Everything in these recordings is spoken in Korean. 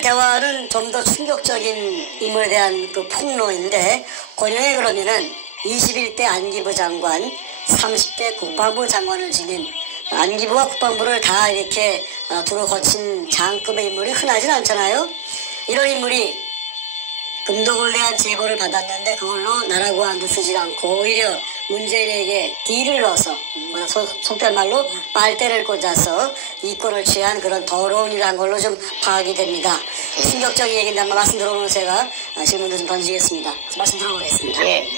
오늘 대화는 좀 더 충격적인 인물에 대한 그 폭로인데, 권영에 그러면은 21대 안기부 장관, 30대 국방부 장관을 지닌 안기부와 국방부를 다 이렇게 두루 거친 장급의 인물이 흔하진 않잖아요. 이런 인물이 금동을 대한 제보를 받았는데 그걸로 나라 구한도 쓰지 않고 오히려 문재인에게 딜을 넣어서 속된 말로 빨대를 꽂아서 이권을 취한 그런 더러운 일을 한 걸로 좀 파악이 됩니다. 충격적인 얘기인데 한번 말씀 들어보면 제가 질문을 좀 던지겠습니다. 말씀 들어보겠습니다. 네.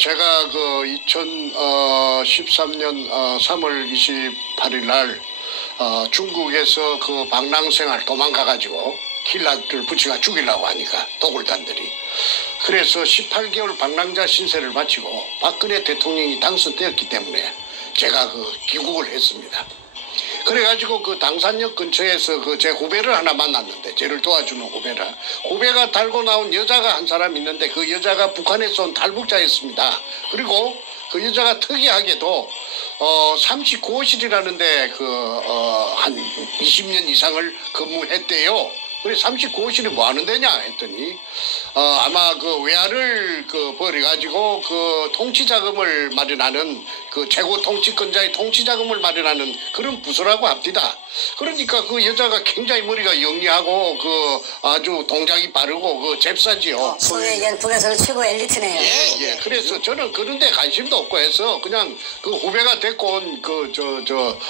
제가 그 2013년 3월 28일 날 중국에서 그 방랑생활 도망가가지고 킬라를 붙여가 죽이려고 하니까 도굴단들이. 그래서 18개월 방랑자 신세를 바치고 박근혜 대통령이 당선되었기 때문에 제가 그 귀국을 했습니다. 그래가지고 그 당산역 근처에서 그 제 후배를 하나 만났는데, 저를 도와주는 후배가 달고 나온 여자가 한 사람 있는데 그 여자가 북한에서 온 탈북자였습니다. 그리고 그 여자가 특이하게도 39호실이라는데 한 20년 이상을 근무했대요. 그래 39호실이 뭐 하는 데냐 했더니 아마 그 외화를 벌여가지고 그 통치자금을 마련하는 그 최고 통치권자의 통치자금을 마련하는 그런 부서라고 합니다. 그러니까 그 여자가 굉장히 머리가 영리하고 그 아주 동작이 빠르고 그 잽싸지요. 소위 얘기하는 북에서는 최고 엘리트네요. 예. 그래서 저는 그런 데 관심도 없고 해서 그냥 그 후배가 데리고 온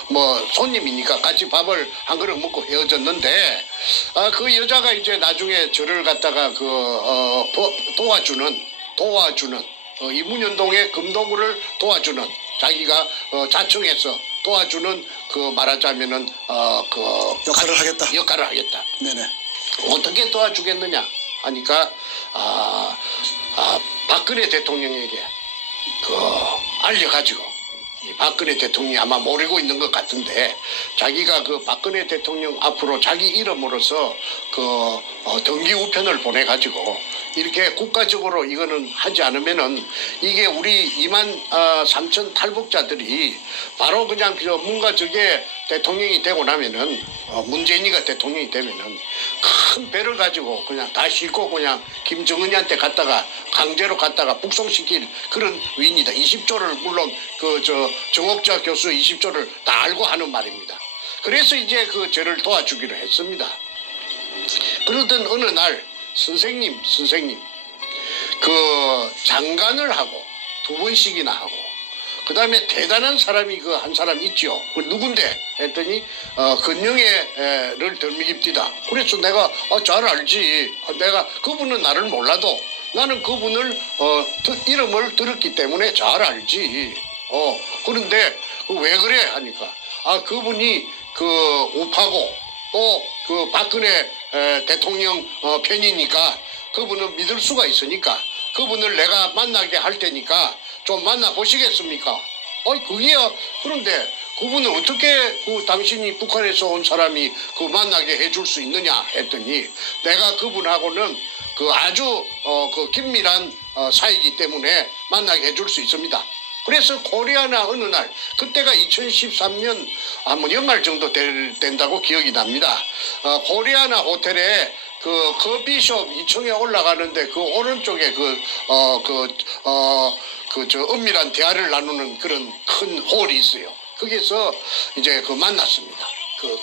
뭐 손님이니까 같이 밥을 한 그릇 먹고 헤어졌는데, 그 여자가 이제 나중에 저를 갖다가 도와주는 이문현동의 금도구를 도와주는, 자기가 자청해서 도와주는 그 말하자면은 역할을 하겠다. 네네. 어떻게 도와주겠느냐 하니까 박근혜 대통령에게 알려가지고, 이 박근혜 대통령이 아마 모르고 있는 것 같은데, 자기가 그 박근혜 대통령 앞으로 자기 이름으로서 등기 우편을 보내가지고 이렇게 국가적으로 이거는 하지 않으면은 이게 우리 23,000 탈북자들이 바로 그냥 뭔가 저게 대통령이 되고 나면은 문재인이가 대통령이 되면은 큰 배를 가지고 그냥 다 싣고 그냥 김정은이한테 강제로 갔다가 북송시킬 그런 위인이다. 20조를 물론 정옥자 교수 20조를 다 알고 하는 말입니다. 그래서 이제 저를 도와주기로 했습니다. 그러던 어느 날 선생님 장관을 하고 2번씩이나 하고, 그 다음에 대단한 사람이 한 사람 있죠. 누군데 했더니 근영애를 덜미깁디다. 그래서 내가 잘 알지. 내가 그분은 나를 몰라도 나는 그분을 이름을 들었기 때문에 잘 알지. 그런데 왜 그래 하니까 그분이 우파고 또 박근혜 대통령 편이니까 그분은 믿을 수가 있으니까 그분을 내가 만나게 할 테니까 좀 만나보시겠습니까? 그게야. 그런데 그분은 어떻게 당신이 북한에서 온 사람이 만나게 해줄 수 있느냐 했더니, 내가 그분하고는 아주 긴밀한 사이이기 때문에 만나게 해줄 수 있습니다. 그래서 코리아나 어느 날, 그때가 2013년 한번 연말 정도 된다고 기억이 납니다. 코리아나 호텔에 커피숍 2층에 올라가는데 그 오른쪽에 은밀한 대화를 나누는 그런 큰 홀이 있어요. 거기서 이제 만났습니다.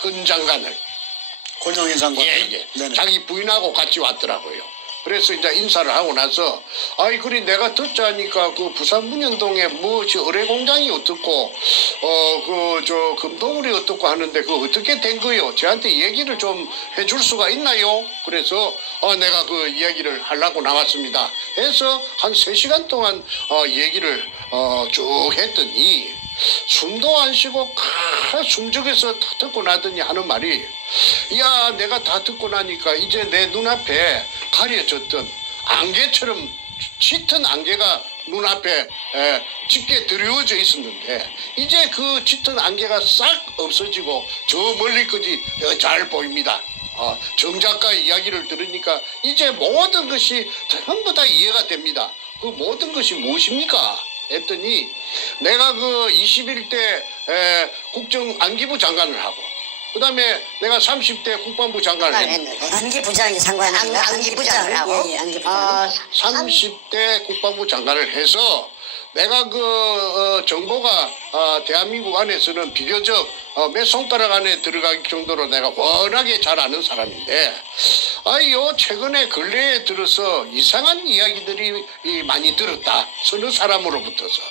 근 장관을. 권영애 장관. 예. 자기 부인하고 같이 왔더라고요. 그래서 이제 인사를 하고 나서, 그래 내가 듣자니까 부산 문현동에 어뢰 공장이 어떻고, 금동울이 어떻고 하는데 어떻게 된 거요? 저한테 얘기를 좀 해줄 수가 있나요? 그래서 내가 이야기를 하려고 나왔습니다. 해서 한 3시간 동안 얘기를 쭉 했더니, 숨도 안 쉬고 숨죽여서 다 듣고 나더니 하는 말이, 야, 내가 다 듣고 나니까 이제 내 눈앞에 가려졌던 안개처럼 짙은 안개가 눈앞에 짙게 드리워져 있었는데, 이제 그 짙은 안개가 싹 없어지고 저 멀리까지 잘 보입니다. 정 작가의 이야기를 들으니까 이제 모든 것이 전부 다 이해가 됩니다. 그 모든 것이 무엇입니까? 했더니, 내가 21대 국정 안기부 장관을 하고 그다음에 내가 30대 국방부 장관을 했는데 안기부장이 장관입니다. 안기부장을 하고. 예, 안기부장. 30대 국방부 장관을 해서 내가 정보가 대한민국 안에서는 비교적 몇 손가락 안에 들어가기 정도로 내가 워낙에 잘 아는 사람인데 요 최근에 근래에 들어서 이상한 이야기들이 많이 들었다. 서너 사람으로부터서.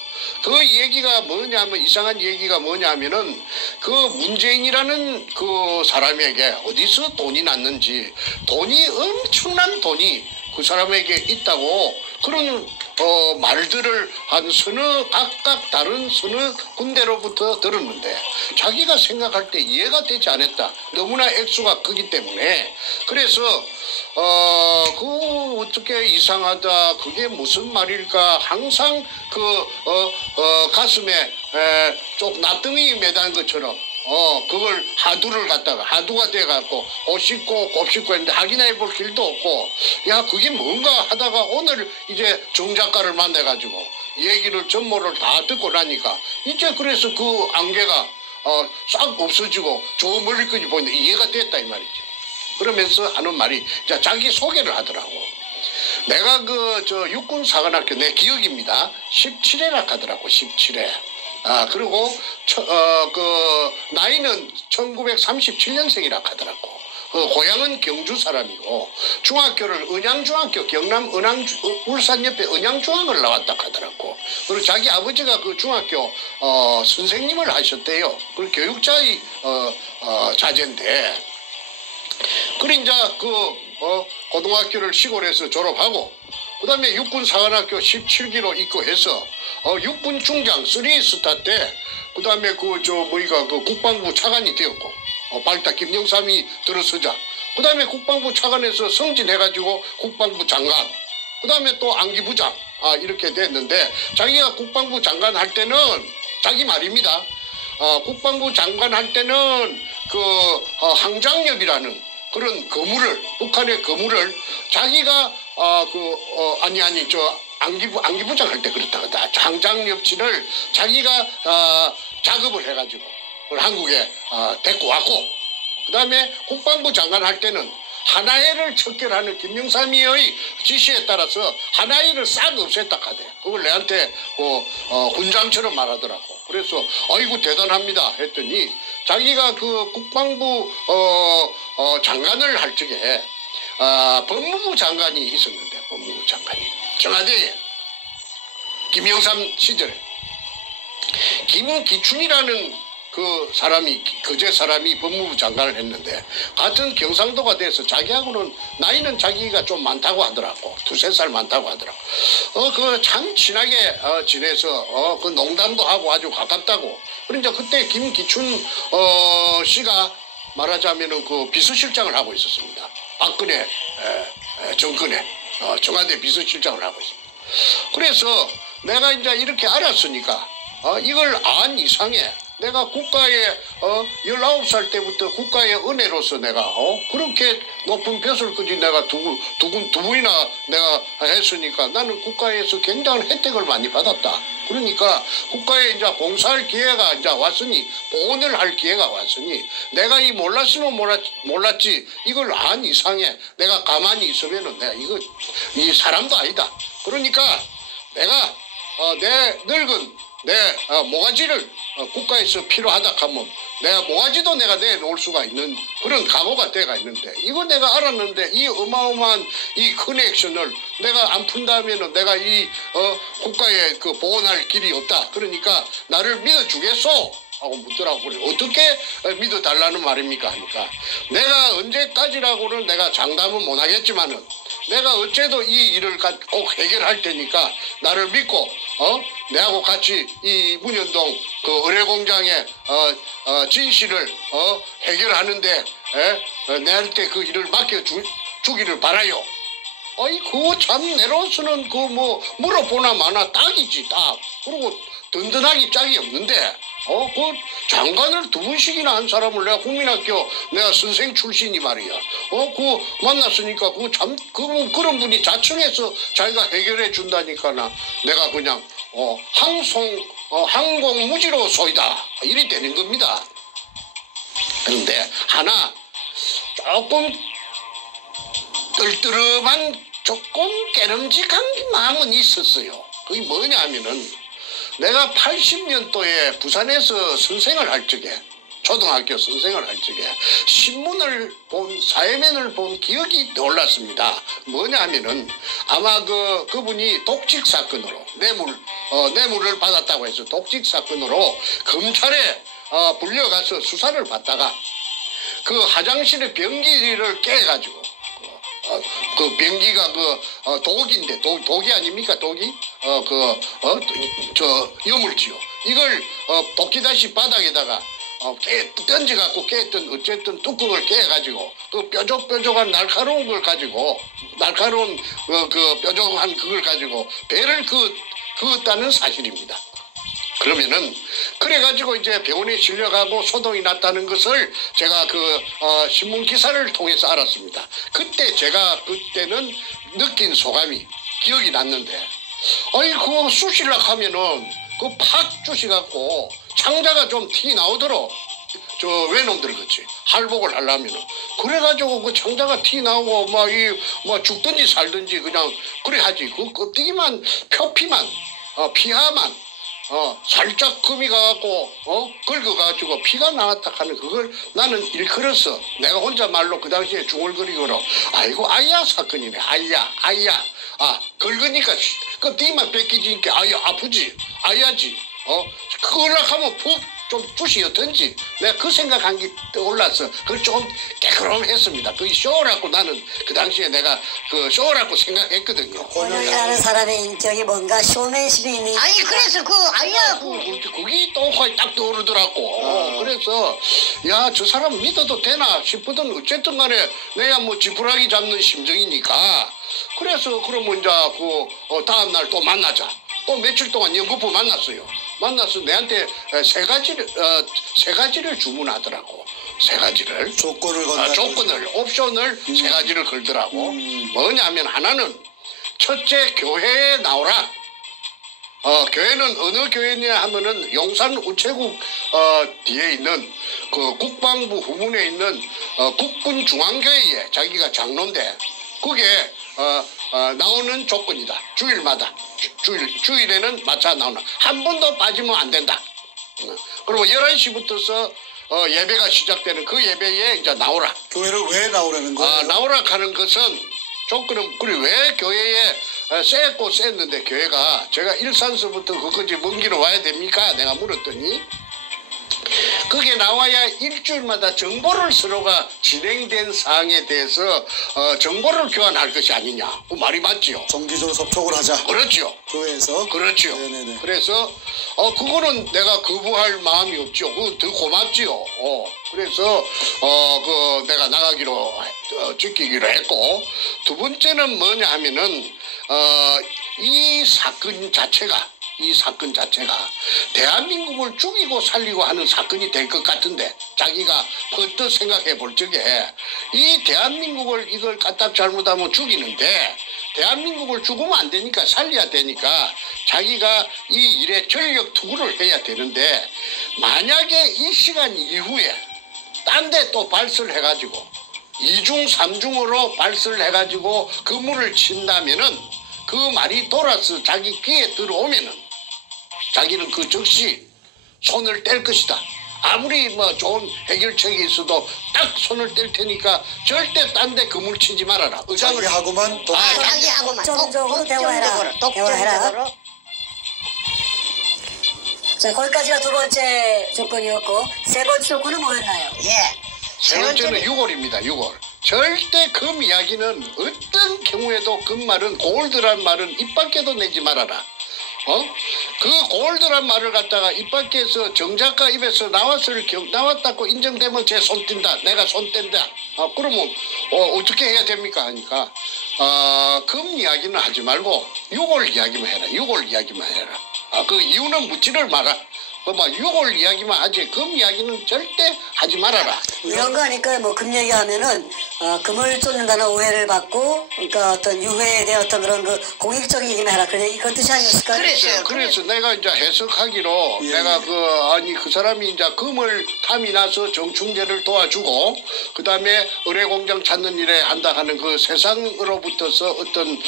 그 얘기가 뭐냐면 이상한 얘기가 뭐냐면은 그 문재인이라는 그 사람에게 어디서 돈이 났는지 돈이 엄청난 돈이 그 사람에게 있다고 그런 말들을 한 각각 다른 서너 군데로부터 들었는데 자기가 생각할 때 이해가 되지 않았다. 너무나 액수가 크기 때문에 그래서 어떻게 이상하다. 그게 무슨 말일까. 항상 가슴에 좀 나등이 매단 것처럼 그걸 하두가 돼갖고 옷 씻고 곱 씻고 했는데 확인해 볼 길도 없고 야 그게 뭔가 하다가 오늘 이제 정 작가를 만나가지고 얘기를 전모를 다 듣고 나니까 이제 그래서 그 안개가 싹 없어지고 저 멀리까지 보이는데 이해가 됐다 이 말이죠. 그러면서 하는 말이 이제 자기 소개를 하더라고. 내가 육군사관학교 내 기억입니다. 17회라 하더라고. 17회. 그리고 나이는 1937년생이라 하더라고. 고향은 경주 사람이고 중학교를 은양중학교 경남 울산 옆에 은양중학을 나왔다 하더라고. 그리고 자기 아버지가 그 중학교 선생님을 하셨대요. 그리고 교육자의 자제인데 그래 이제 고등학교를 시골에서 졸업하고 그다음에 육군사관학교 17기로 입고해서 육군 중장 3스타 때 그다음에 국방부 차관이 되었고 발탁 김영삼이 들어서자 그다음에 국방부 차관에서 승진해가지고 국방부 장관 그다음에 또 안기부장 이렇게 됐는데 자기가 국방부 장관 할 때는 자기 말입니다. 국방부 장관 할 때는 항장엽이라는 그런 북한의 거물을 자기가 안기부장 할 때 그렇다. 항장엽치를 자기가 작업을 해가지고 한국에 데리고 왔고 그 다음에 국방부 장관 할 때는 하나회를 척결하는 김영삼이의 지시에 따라서 하나회를 싹 없앴다 하대. 그걸 내한테 훈장처럼 말하더라고. 그래서 아이고 대단합니다 했더니 자기가 그 국방부 장관을 할 적에 법무부 장관이 있었는데 법무부 장관이 청와대에 김영삼 시절에 김기춘이라는 그 사람이 거제 사람이 법무부 장관을 했는데 같은 경상도가 돼서 자기하고는 나이는 자기가 좀 많다고 하더라고. 2-3살 많다고 하더라고. 참 친하게 지내서 그 농담도 하고 아주 가깝다고. 그러니까 그때 김기춘 씨가 말하자면은 그 비서실장을 하고 있었습니다. 박근혜 정권에 청와대 비서실장을 하고 있습니다. 그래서 내가 이제 이렇게 알았으니까 이걸 안 이상해. 내가 국가에 19살 때부터 국가의 은혜로서 내가 그렇게 높은 벼슬까지 내가 두 분이나 내가 했으니까 나는 국가에서 굉장한 혜택을 많이 받았다. 그러니까 국가에 이제 봉사할 기회가 이제 왔으니 보온을 할 기회가 왔으니 내가 이 몰랐으면 몰랐지 이걸 안 이상해. 내가 가만히 있으면은 내가 이 사람도 아니다. 그러니까 내가 내 늙은 내 모가지를 국가에서 필요하다 하면 내가 모가지도 내가 내놓을 수가 있는 그런 각오가 돼가 있는데 이거 내가 알았는데 이 어마어마한 이 커넥션을 내가 안 푼다면은 내가 이 국가에 보존할 길이 없다. 그러니까 나를 믿어주겠소? 하고 묻더라고. 그래. 어떻게 믿어달라는 말입니까? 하니까 내가 언제까지라고는 내가 장담은 못하겠지만은 내가 어째도 이 일을 꼭 해결할 테니까 나를 믿고 내하고 같이 이 문현동 그 의뢰공장의 진실을 해결하는데 내한테 그 일을 맡겨주기를 바라요. 그거 참 내로서는 물어보나 마나 딱이지 딱. 그리고 든든하기 짝이 없는데 그 장관을 2번씩이나 한 사람을 내가 국민학교 내가 선생 출신이 말이야. 그 만났으니까 그런 분이 자청해서 자기가 해결해 준다니까 내가 그냥 항공무지로 소이다 이리 되는 겁니다. 그런데 하나 조금 떨떠름한 조금 깨름직한 마음은 있었어요. 그게 뭐냐 하면은 내가 80년도에 부산에서 선생을 할 적에 초등학교 선생을 할 적에 신문을 본 사회면을 본 기억이 떠올랐습니다. 뭐냐 하면은 아마 그분이 독직 사건으로 뇌물을 받았다고 해서 독직 사건으로 검찰에 불려가서 수사를 받다가 그 화장실의 변기를 깨가지고 그 변기가 독인데 독이 아닙니까 독이 여물지요. 이걸 독기다시 바닥에다가 던져갖고 깼던 어쨌든 뚜껑을 깨가지고 그 뾰족뾰족한 날카로운 걸 가지고 날카로운 그 뾰족한 그걸 가지고 배를 그었다는 사실입니다. 그러면은 그래가지고 이제 병원에 실려가고 소동이 났다는 것을 제가 신문 기사를 통해서 알았습니다. 그때는 느낀 소감이 기억이 났는데, 아이 그거 쑤시려 하면은 그 팍 쑤시갖고 창자가 좀 티 나오도록 저 외놈들 그치 할복을 하려면은 그래가지고 그 창자가 티 나오고 뭐 죽든지 살든지 그냥 그래 하지. 그 껍데기만 표피만 피하만 살짝 금이 가갖고 긁어가지고 피가 나왔다 하는 그걸 나는 일컬어서 내가 혼자 말로 그 당시에 중얼거리고로 아이고 아야 사건이네. 아야 긁으니까 껍데기만 뺏기지니까 아야 아프지 아야지 그걸로 하면 푹 좀 쑤시었던지 내가 그 생각한 게 떠올라서 그걸 좀 깨끗했습니다. 그게 쇼라고 나는 그 당시에 내가 그 쇼라고 생각했거든요. 권영이라는 사람의 인격이 뭔가 쇼맨십이 있는. 아니 그래서 그 아야 그게 또 거의 딱 떠오르더라고. 그래서 야 저 사람 믿어도 되나 싶거든. 어쨌든 간에 내가 뭐 지푸라기 잡는 심정이니까 그래서 그러면 이제 다음 날 또 만나자. 또 며칠 동안 연거푸 만났어요. 만나서 내한테 세 가지를 주문하더라고. 세 가지를. 조건을 건다. 옵션을 세 가지를 걸더라고. 뭐냐면 하나는 첫째 교회에 나오라. 교회는 어느 교회냐 하면은 용산 우체국 뒤에 있는 그 국방부 후문에 있는 국군중앙교회에 자기가 장로인데 그게 나오는 조건이다. 주일마다 주일에는 마차 나오는 한 번도 빠지면 안 된다. 그리고 11시부터서 예배가 시작되는 그 예배에 이제 나오라. 교회를 왜 나오라는 거예요? 나오라 하는 것은 조건은 그래 왜 교회에 셌는데 교회가 제가 일산서부터 그까지 먼 길을 와야 됩니까? 내가 물었더니 그게 나와야 일주일마다 정보를 서로가 진행된 사항에 대해서 정보를 교환할 것이 아니냐. 그 말이 맞지요. 정기적으로 접촉을 하자. 그렇죠. 교회에서. 그렇죠. 네네네. 그래서 그거는 내가 거부할 마음이 없죠. 그거 더 고맙지요. 그래서 내가 나가기로 지키기로 했고 두 번째는 뭐냐 하면은 이 사건 자체가 대한민국을 죽이고 살리고 하는 사건이 될 것 같은데 자기가 퍼뜩 생각해 볼 적에 이 대한민국을 이걸 까딱 잘못하면 죽이는데 대한민국을 죽으면 안 되니까 살려야 되니까 자기가 이 일에 전력 투구를 해야 되는데 만약에 이 시간 이후에 딴 데 또 발설을 해가지고 2중 3중으로 발설을 해가지고 그물을 친다면은 그 말이 돌아서 자기 귀에 들어오면은 자기는 그 즉시 손을 뗄 것이다. 아무리 뭐 좋은 해결책이 있어도 딱 손을 뗄 테니까 절대 딴 데 그물 치지 말아라. 자기하고만 자기하고만 독점적으로 대화해라. 독점적으로. 자, 거기까지가 두 번째 조건이었고 세 번째 조건은 뭐였나요? 세 번째는 6월입니다. 6월. 절대 금 이야기는 어떤 경우에도 그 말은 골드란 말은 입 밖에도 내지 말아라. 그 골드란 말을 갖다가 입 밖에서 정작가 입에서 나왔다고 인정되면 제 손 뗀다. 내가 손 뗀다. 그러면 어떻게 해야 됩니까? 하니까 금 이야기는 하지 말고 6월 이야기만 해라. 6월 이야기만 해라. 그 이유는 묻지를 마라. 그막 유골 이야기만 하지 금 이야기는 절대 하지 말아라. 이런 거 하니까 뭐 금 얘기하면은 금을 쫓는다는 오해를 받고 그러니까 어떤 유해에 대한 어떤 그런 그 공익적인 얘기만 해라 그런 뜻이 아니었을까요? 그랬어요. 그래서 내가 이제 해석하기로 예, 내가 그 사람이 이제 금을 탐이 나서 정충제를 도와주고 그 다음에 의뢰공장 찾는 일에 한다 하는 그 세상으로부터서 어떤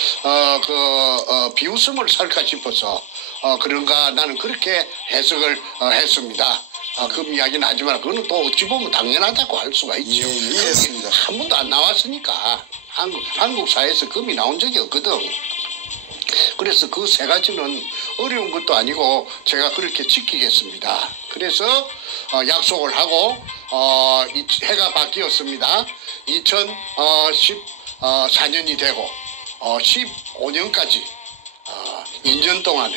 비웃음을 살까 싶어서 그런가 나는 그렇게 해석을 했습니다. 금 이야기는 하지만 그거는 또 어찌 보면 당연하다고 할 수가 있죠. 예, 이해했습니다. 한 번도 안 나왔으니까 한국 사회에서 금이 나온 적이 없거든. 그래서 그 세 가지는 어려운 것도 아니고 제가 그렇게 지키겠습니다. 그래서 약속을 하고 해가 바뀌었습니다. 2014년이 되고 15년까지 2년 동안에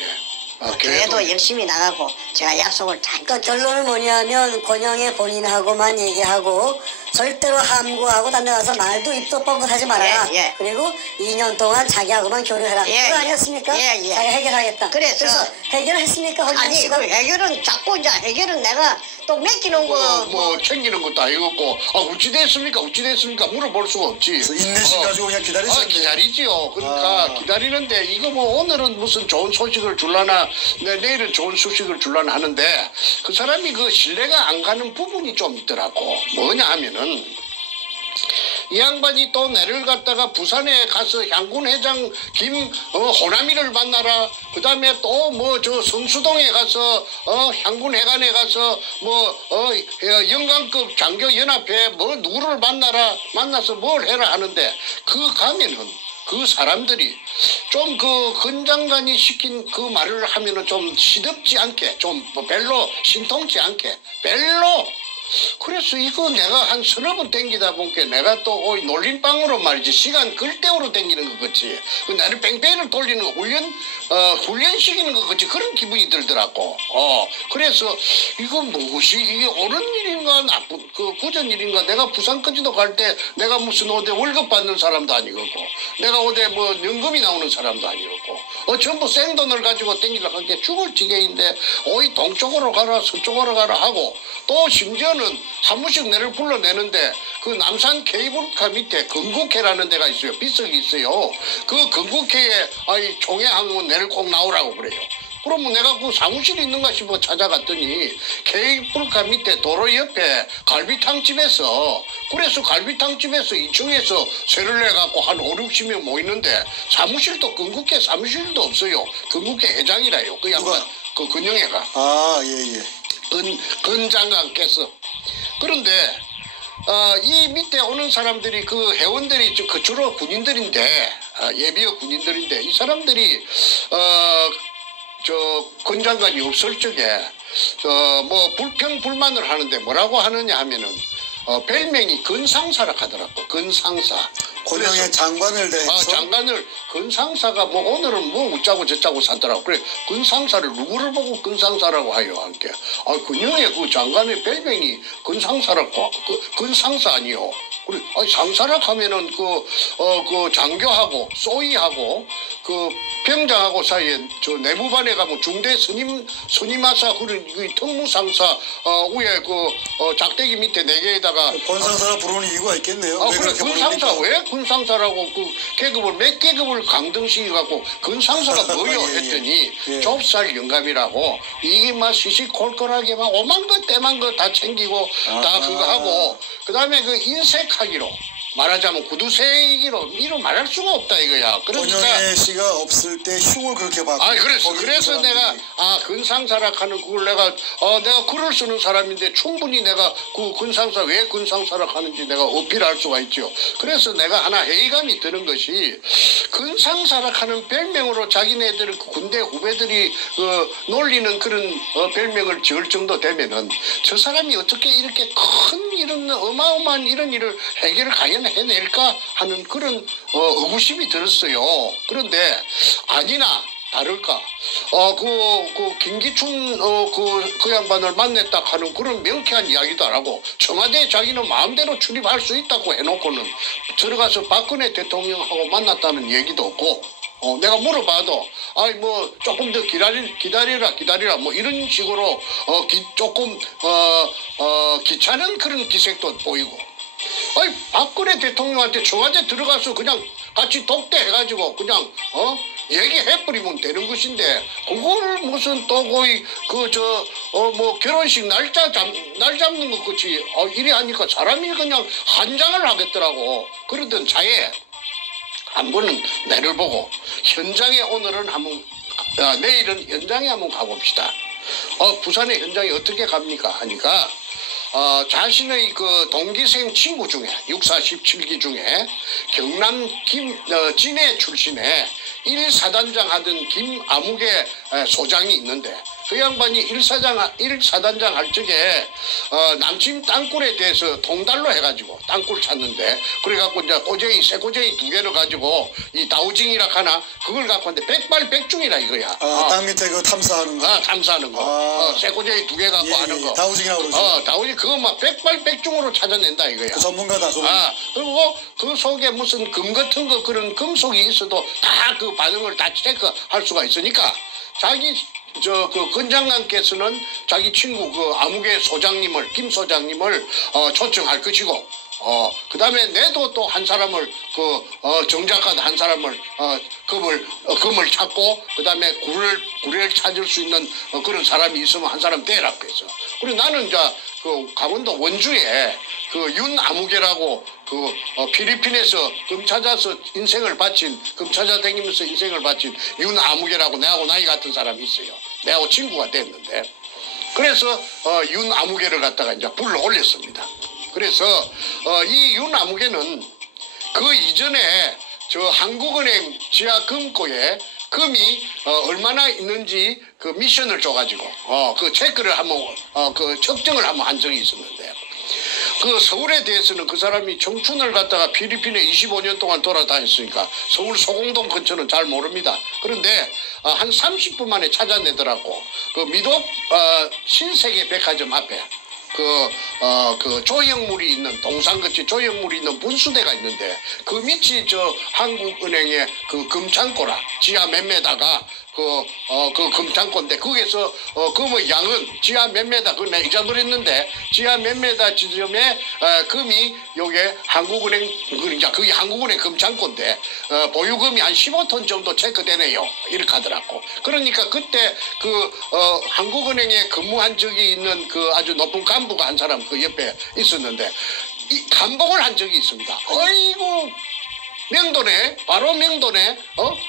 그래도 열심히 나가고 제가 약속을 잘. 그러니까 결론은 뭐냐면 권영의 본인하고만 얘기하고 절대로 함구하고 딴 데 가서 말도 입도 뻥긋하지 말아라. 예, 예. 그리고 2년 동안 자기하고만 교류해라. 예, 그거 예. 아니었습니까? 예, 예. 자기가 해결하겠다. 그래서 해결했습니까? 헌정 아니 씨가? 그 해결은 자꾸 이제 해결은 내가 또 맡기는 거. 뭐 챙기는 것도 아니었고 어찌 됐습니까 물어볼 수가 없지. 그래서 인내심 가지고 그냥 기다리셨네요. 기다리지요. 그러니까 기다리는데 이거 뭐 오늘은 무슨 좋은 소식을 줄라나 내일은 좋은 소식을 줄라나 하는데 그 사람이 그 신뢰가 안 가는 부분이 좀 있더라고. 뭐냐 하면은 이 양반이 또 내를 갖다가 부산에 가서 향군 회장 호남이를 만나라. 그 다음에 또 뭐 저 성수동에 가서 향군 회관에 가서 뭐 영광급 장교 연합회 뭐 누구를 만나서 뭘 해라 하는데 그 가면은 그 사람들이 좀 그 건장관이 시킨 그 말을 하면은 좀 시덥지 않게 좀 별로 신통치 않게 별로. 그래서 이거 내가 한 서너 번 땡기다 보니까 내가 또 놀림방으로 말이지 시간 끌대오로 땡기는 것 같지. 나를 뺑뺑이를 돌리는 거 훈련시키는 것 같지. 그런 기분이 들더라고. 그래서 이거 무엇이 이게 옳은 일인가 나쁜 굳은 일인가. 내가 부산까지도 갈 때 내가 무슨 어디 월급 받는 사람도 아니고 내가 어디 뭐 연금이 나오는 사람도 아니고 전부 생돈을 가지고 땡기려고 한 게 죽을 지경인데 동쪽으로 가라 서쪽으로 가라 하고 또 심지어는 한 번씩 내를 불러내는데 그 남산 케이블카 밑에 건국회라는 데가 있어요. 비석이 있어요. 그 건국회에 총회 하면 내를 꼭 나오라고 그래요. 그러면 내가 그 사무실이 있는가 싶어 찾아갔더니 케이블카 밑에 도로 옆에 갈비탕집에서 그래서 갈비탕집에서 2층에서 세를 내갖고 한 5, 60명 모이는데 사무실도 건국회 사무실도 없어요. 건국회 회장이라요. 그 양반 그 근영애가 예. 근 장관께서. 그런데 이 밑에 오는 사람들이 그 회원들이 그 주로 군인들인데 예비역 군인들인데 이 사람들이 근 장관이 없을 적에 뭐 불평불만을 하는데 뭐라고 하느냐 하면은 별명이 근상사라 하더라고. 근상사. 권영의 장관을 대해서 장관을 근상사가 뭐 오늘은 뭐 웃자고 저짜고 사더라고. 그래 근상사를 누구를 보고 근상사라고 하여 함께. 근영의 그 장관의 별명이 근상사라고. 근상사 아니요. 그래 상사라 하면은 그 장교하고 소위하고 그 병장하고 사이에 저 내무반에 가면 중대 스님하사 그런 그 특무상사 위에 그 작대기 밑에 4개에다가 권상사라 부르는 이유가 있겠네요. 왜 그래 그렇게 근상사 부릅니까? 왜 근상사라고 그 계급을 몇 계급을 강등시켜 갖고 근상사가 뭐요 예, 예. 했더니 예. 좁쌀 영감이라고 이게 막 시시콜콜하게 막 오만 것 때만 것 다 챙기고 다 그거 하고 그다음에 그 인색하기로 말하자면 구두쇠이기로 이로 말할 수가 없다 이거야. 그러니까 권영애 씨가 없을 때 흉을 그렇게 받고 그래서 내가 근상사라 하는 그걸 내가 글을 쓰는 사람인데 충분히 내가 그 근상사 왜 근상사라 하는지 내가 어필할 수가 있죠. 그래서 내가 하나 회의감이 드는 것이 근상사라 하는 별명으로 자기네들 그 군대 후배들이 놀리는 그런 별명을 지을 정도 되면은 저 사람이 어떻게 이렇게 큰 이런 어마어마한 이런 일을 해결을 과연 해낼까 하는 그런 의구심이 들었어요. 그런데 아니나 다를까 그 김기춘 그 양반을 만났다 하는 그런 명쾌한 이야기도 안 하고 청와대에 자기는 마음대로 출입할 수 있다고 해놓고는 들어가서 박근혜 대통령하고 만났다는 얘기도 없고 내가 물어봐도 아이 뭐 조금 더 기다리라 뭐 이런 식으로 조금 귀찮은 그런 기색도 보이고. 아니 박근혜 대통령한테 청와대 들어가서 그냥 같이 독대해가지고 그냥 얘기해버리면 되는 것인데 그걸 무슨 또 거의 뭐 결혼식 날 잡는 것 같이 이리 하니까 사람이 그냥 한장을 하겠더라고. 그러던 차에 한 번은 내를 보고 현장에 오늘은 한번 내일은 현장에 한번 가봅시다. 부산의 현장에 어떻게 갑니까 하니까 자신의 그 동기생 친구 중에 64, 17기 중에 경남 진해 출신의 1사단장 하던 김아무개 소장이 있는데 그 양반이 1사단장 할 적에 남친 땅굴에 대해서 통달로 해가지고 땅굴 찾는데 그래갖고 이제 쇠꼬쟁이 2개를 가지고 이 다우징이라 하나 그걸 갖고 왔는데 백발백중이라 이거야. 땅 밑에 그 탐사하는 거. 탐사하는 거. 쇠꼬쟁이 2개 갖고 하는 거. 다우징이라고 그러죠. 다우징 그거 막 백발백중으로 찾아낸다 이거야. 그 전문가다. 그리고 그 속에 무슨 금 같은 거 그런 금속이 있어도 다 그 반응을 다 체크할 수가 있으니까 자기 그 건장관께서는 자기 친구 그 아무개 소장님을 김 소장님을 초청할 것이고 그 다음에 내도 또 한 사람을 정작가도 한 사람을 금을 찾고 그 다음에 구례를 찾을 수 있는 그런 사람이 있으면 한 사람 떼라고 해서 그리고 나는 이제 그 강원도 원주에 그 윤아무개라고 필리핀에서 금 찾아서 인생을 바친 금 찾아 다니면서 인생을 바친 윤아무개라고 내하고 나이 같은 사람이 있어요. 내하고 친구가 됐는데 그래서 윤아무개를 갖다가 이제 불러 올렸습니다. 그래서 이 윤아무개는 그 이전에 저 한국은행 지하 금고에 금이 얼마나 있는지 그 미션을 줘가지고 그 체크를 한번 그 측정을 한번 한 적이 있었는데 그 서울에 대해서는 그 사람이 청춘을 갖다가 필리핀에 25년 동안 돌아다녔으니까 서울 소공동 근처는 잘 모릅니다. 그런데 한 30분 만에 찾아내더라고. 그 미독 신세계 백화점 앞에 그 조형물이 있는 동산같이 조형물이 있는 분수대가 있는데 그 밑이 저 한국은행의 그 금창고라 지하 몇 메다가 그 금창고인데 거기서 금의 양은 지하 몇 메다 그걸 내가 잊어버렸는데 지하 몇 메다 지점에 금이 요게 한국은행 그러니까 그게 한국은행 금창고인데 보유금이 한 15톤 정도 체크되네요 이렇게 하더라고. 그러니까 그때 한국은행에 근무한 적이 있는 그 아주 높은 간부가 한 사람 그 옆에 있었는데 이 감봉을 한 적이 있습니다. 어이구 명도네 바로 명도네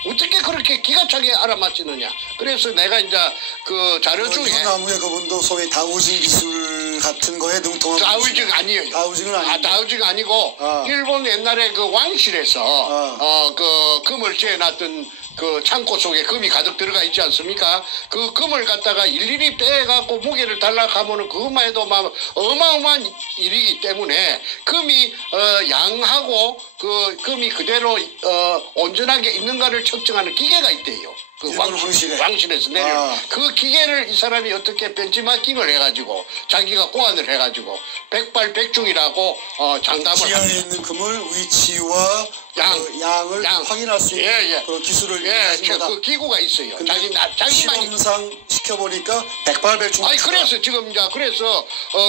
어떻게 그렇게 기가 차게 알아맞히느냐. 그래서 내가 이제 그 자료 중에 윤아무개 그분도 소위 다우징 기술 같은 거에 능통한 다우징 아니에요. 다우징은 아니고 다우징 아니고 일본 옛날에 그 왕실에서 그 금을 재놨던 그 창고 속에 금이 가득 들어가 있지 않습니까? 그 금을 갖다가 일일이 빼갖고 무게를 달라가면은 그것만 해도 막 어마어마한 일이기 때문에 금이 양하고 그 금이 그대로 온전하게 있는가를 측정하는 기계가 있대요. 그 왕실에서 내려 그 기계를 이 사람이 어떻게 벤치마킹을 해가지고 자기가 고안을 해가지고 백발백중이라고 장담을 지하에 있는 금을 위치와 양을 확인할 수 있는 그런 기술을 가진 거다. 그 기구가 있어요. 자기만이 시험상 시켜보니까 백발백중. 아니 그래서 지금 이제 그래서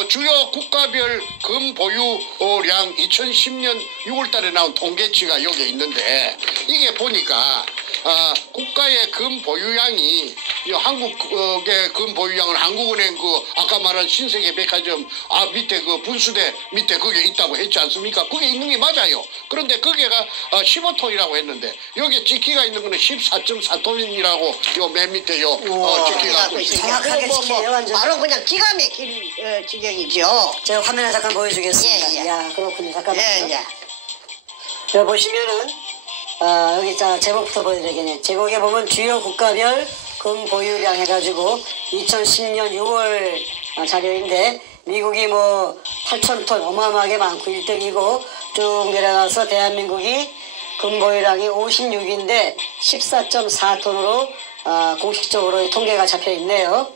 주요 국가별 금 보유량 2010년 6월달에 나온 통계치가 여기에 있는데 이게 보니까 국가의 금 보유량이 한국의 금 보유량은 한국은행 그 아까 말한 신세계 백화점 밑에 그 분수대 밑에 그게 있다고 했지 않습니까? 그게 있는 게 맞아요. 그런데 그게가 15톤이라고 했는데 여기 찍기가 있는 거는 14.4톤이라고 요 맨 밑에 요 찍기가 정확하게 찍히네요 완전. 바로 그냥 기가 막힐 지경이죠. 제가 화면에 잠깐 보여주겠습니다. 예. 야 그렇군요. 잠깐만요. 예. 여기 보시면은 여기 제목부터 보여드리겠네요. 제목에 보면 주요 국가별 금 보유량 해가지고 2010년 6월 자료인데 미국이 뭐 8,000톤 어마어마하게 많고 1등이고 쭉 내려가서 대한민국이 금 보유량이 56인데 14.4톤으로 공식적으로 통계가 잡혀 있네요.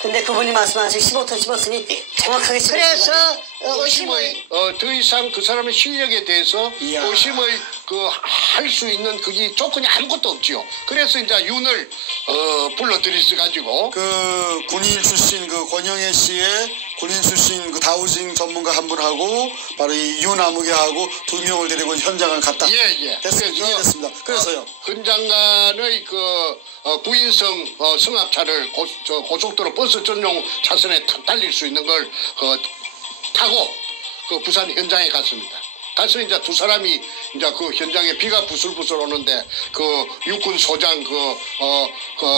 근데 그분이 말씀하신 15톤 씹었으니 정확하게 그래서 의심의 더 이상 그 사람의 실력에 대해서 이야. 의심의 그 할 수 있는 그게 조건이 아무것도 없지요. 그래서 이제 윤을 불러들이서 가지고 그 군인 출신 그 권영애 씨의 군인 출신 그 다우징 전문가 한 분하고 바로 이 윤아무개하고 2명을 데리고 현장을 갔다. 예예. 됐습니다. 이해됐습니다. 그래서요. 근 장관의 그 구인성 승합차를 고속도로 버스 전용 차선에 탁 달릴 수 있는 걸 타고 그 부산 현장에 갔습니다. 가서 이제 두 사람이 이제 그 현장에 비가 부슬부슬 오는데 그 육군 소장 그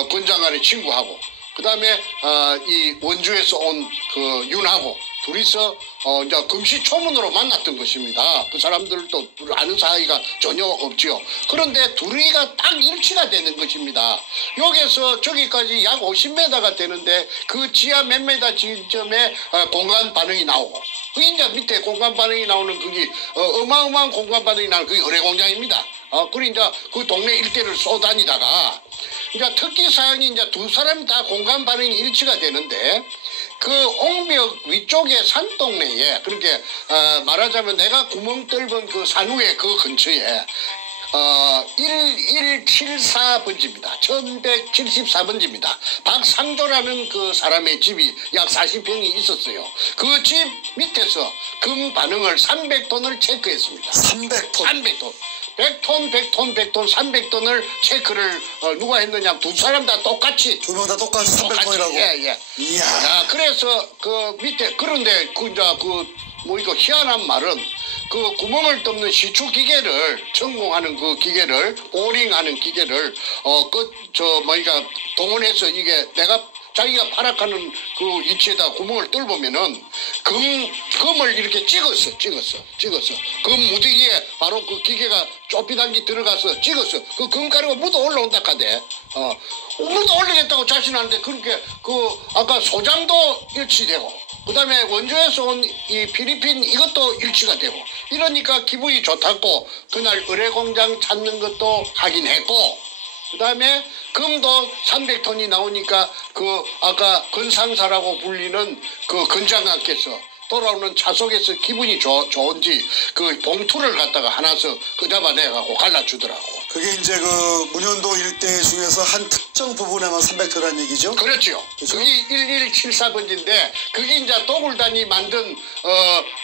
권장관의 친구하고 그다음에 이 원주에서 온 그 윤하고 둘이서 이제 금시초문으로 만났던 것입니다. 그 사람들도 아는 사이가 전혀 없지요. 그런데 둘이가 딱 일치가 되는 것입니다. 여기서 저기까지 약 50m가 되는데 그 지하 몇 메다 지점에 공간 반응이 나오고 그 이제 밑에 공간 반응이 나오는 그게 어마어마한 공간 반응이 나는 그게 의뢰공장입니다. 그리고 이제 그 동네 일대를 쏘다니다가 이제 특기 사항이 이제 두 사람이 다 공간 반응이 일치가 되는데 그 옹벽 위쪽에 산동네에 그렇게 말하자면 내가 구멍 뚫은 그 산후의 그 근처에 1174번지입니다. 1174번지입니다. 박상조라는 그 사람의 집이 약 40평이 있었어요. 그 집 밑에서 금 반응을 300톤을 체크했습니다. 300톤. 300톤. 100톤, 300톤을 체크를 누가 했느냐? 두 사람 다 똑같이. 두 명 다 똑같이 300톤이라고. 예. 이야. 야, 그래서 그 밑에 그런데 이거 희한한 말은 그 구멍을 뚫는 시추 기계를 전공하는 그 기계를 보링하는 기계를 동원해서 이게 내가 자기가 파악하는 그 위치에다 구멍을 뚫으면은 금을 이렇게 찍었어. 금 무더기에 바로 그 기계가 쪼피단기 들어가서 찍었어. 그 금가루가 묻어 올라온다 카대. 묻어 올리겠다고 자신하는데 그렇게 아까 소장도 일치되고 그다음에 원주에서 온 이 필리핀 이것도 일치가 되고 이러니까 기분이 좋다고 그날 의뢰공장 찾는 것도 확인했고 그다음에 금도 300톤이 나오니까 아까 건상사라고 불리는 그 건장관께서 돌아오는 차 속에서 기분이 좋은지 그 봉투를 갖다가 하나서 잡아내갖고 갈라주더라고. 그게 이제 그 문현도 일대 중에서 한 특정 부분에만 300톤이라는 얘기죠? 그렇죠. 그게 1174번지인데 그게 이제 도굴단이 만든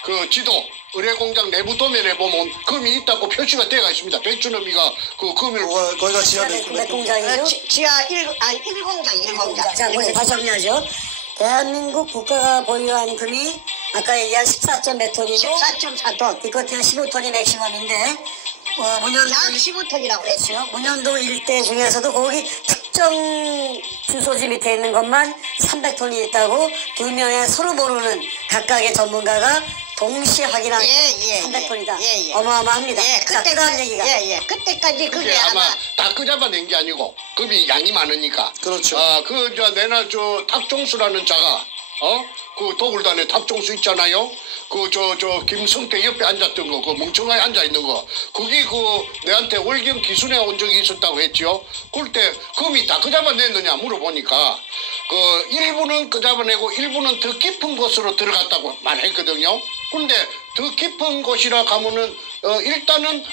그 지도 의뢰공장 내부 도면에 보면 금이 있다고 표시가 되어 있습니다. 백준엄이가 그 금을 거기가 지하 몇 공장이죠? 지하 1공장. 자, 먼저 다시 정리하죠. 대한민국 국가가 보유한 금이 아까 얘기한 14.몇 톤이고 14.4톤. 이 끝에 15톤이 맥시멈인데 문현도 약 15톤이라고 했죠. 그렇죠. 문현도 일대 중에서도 거기 특정 주소지 밑에 있는 것만 300톤이 있다고 두 명의 서로 모르는 각각의 전문가가 동시에 확인한 300톤이다. 어마어마합니다. 자, 그 다음 얘기가. 그때까지 그게 아마 아마 다 끄잡아낸 게 아니고 금이 양이 많으니까. 그렇죠. 내나 탁종수라는 자가 그 도굴단에 탁종수 있잖아요. 김성태 옆에 앉았던 거, 그 멍청하게 앉아 있는 거, 그게 내한테 월경 기순에 온 적이 있었다고 했죠. 그럴 때 금이 다 끄잡아냈느냐 물어보니까 일부는 끄잡아내고 일부는 더 깊은 곳으로 들어갔다고 말했거든요. 그런데 더 깊은 곳이라 가면은 일단은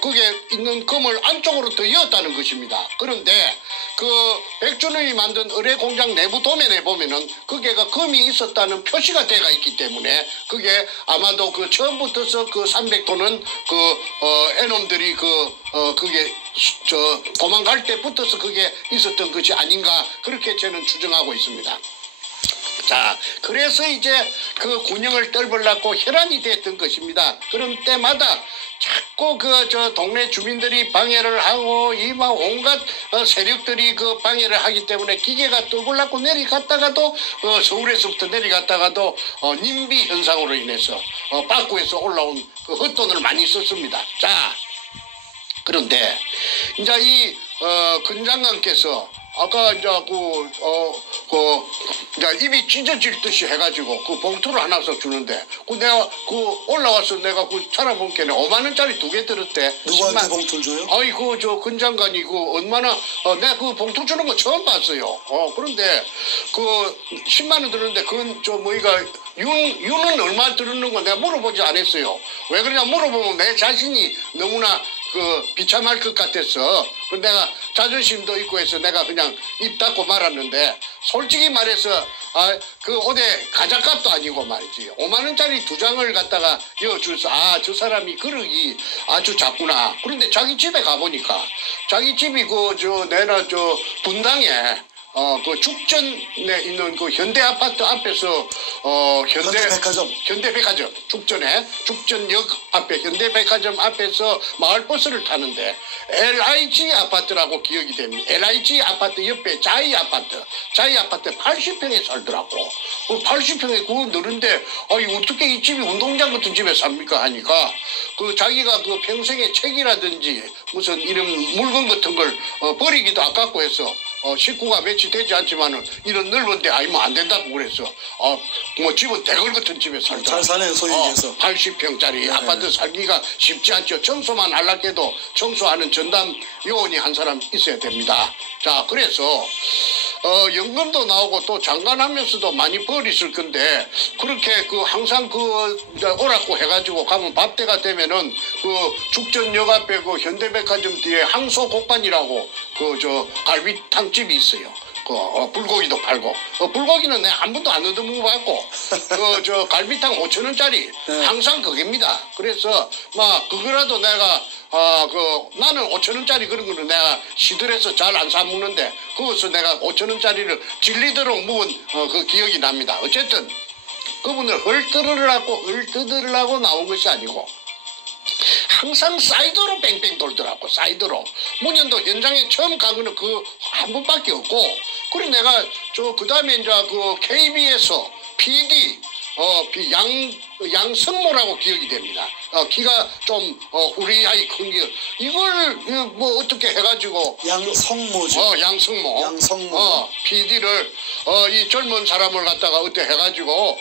그게 있는 금을 안쪽으로 더 이었다는 것입니다. 그런데 백준영이 만든 의뢰공장 내부 도면에 보면은 그게가 금이 있었다는 표시가 되어 있기 때문에 그게 아마도 처음부터서 300톤은 애놈들이 그게 도망갈 때부터서 그게 있었던 것이 아닌가 그렇게 저는 추정하고 있습니다. 자, 그래서 이제 그 군영을 떨벌라고 혈안이 됐던 것입니다. 그런 때마다 자꾸 동네 주민들이 방해를 하고 막 온갖 세력들이 방해를 하기 때문에 기계가 떨벌라고 내려갔다가도 서울에서부터 내려갔다가도 님비 현상으로 인해서 박구에서 올라온 헛돈을 많이 썼습니다. 자, 그런데 이제 이 근장관께서 아까 이제 이제 입이 찢어질 듯이 해가지고 그 봉투를 하나씩 주는데 내가 올라와서 내가 찾아보니까 5만 원짜리 2개 들었대. 누구한테 봉투를 줘요? 아이 저 근장관이 얼마나 내가 그 봉투 주는 거 처음 봤어요. 그런데 10만 원 들었는데 그건 뭐이가 윤은 얼마 들었는 거 내가 물어보지 않았어요. 왜 그러냐 물어보면 내 자신이 너무나 비참할 것 같았어. 내가 자존심도 있고 해서 내가 그냥 입 닫고 말았는데 솔직히 말해서 어디 가자값도 아니고 말이지 5만 원짜리 2장을 갖다가 여주서 저 사람이 그러기 아주 작구나. 그런데 자기 집에 가보니까 자기 집이 내나 분당에 죽전에 있는 현대 아파트 앞에서 현대백화점 죽전역 앞에 현대백화점 앞에서 마을버스를 타는데 LIG 아파트라고 기억이 됩니다. LIG 아파트 옆에 자이 아파트 80평에 살더라고. 80평에 그거 늘은데 어떻게 이 집이 운동장 같은 집에 삽니까 하니까 자기가 평생에 책이라든지 무슨 이런 물건 같은 걸 버리기도 아깝고 해서 식구가 며칠 되지 않지만은 이런 넓은 데 아니면 안 된다고 그래서 집은 대걸 같은 집에 살더라고. 잘 사네요, 소위 얘기해서. 80평짜리 아파트 살기가 쉽지 않죠. 청소만 하려고 청소하는 전담 요원이 한 사람 있어야 됩니다. 자, 그래서 연금도 나오고 또 장관하면서도 많이 벌이실 건데 그렇게 항상 오라고 해가지고 가면 밥때가 되면은 죽전역 앞에 현대백화점 뒤에 항소곡반이라고 갈비탕집이 있어요. 불고기도 팔고 불고기는 내가 한 번도 안 얻어먹어봤고 갈비탕 5천 원짜리 항상 그겁니다. 그래서 그거라도 내가 나는 5천 원짜리 그런 거는 내가 시들해서 잘 안 사 먹는데 그것을 내가 5천 원짜리를 질리도록 먹은 그 기억이 납니다. 어쨌든 그분을 헐뜯으려고 나온 것이 아니고 항상 사이드로 뺑뺑 돌더라고. 사이드로. 문현도 현장에 처음 간 거는 한 번밖에 없고 그리고 내가 그 다음에 이제 KBS PD 양성모라고 기억이 됩니다. 키가 좀 후리하이 큰 게 이걸 어떻게 해가지고 양성모죠. 양성모. PD를 이 젊은 사람을 갖다가 어떻게 해가지고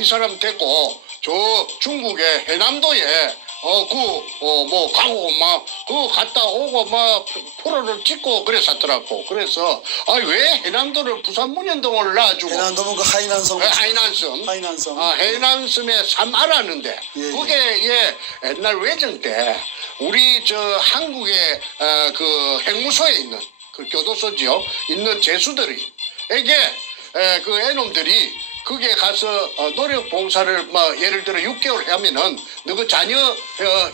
이 사람 데리고 저 중국의 해남도에 가고 갔다 오고 프로를 찍고 그랬었더라고. 그래서 왜 해남도를 부산 문현동을 놔주고 해남도는 하이난섬. 해남섬에 참 알았는데 그게 옛날 외정 때 우리 한국의 핵무소에 있는 교도소지요 있는 제수들이 애놈들이 거기에 가서 노력 봉사를 예를 들어 6개월 하면은 너그 자녀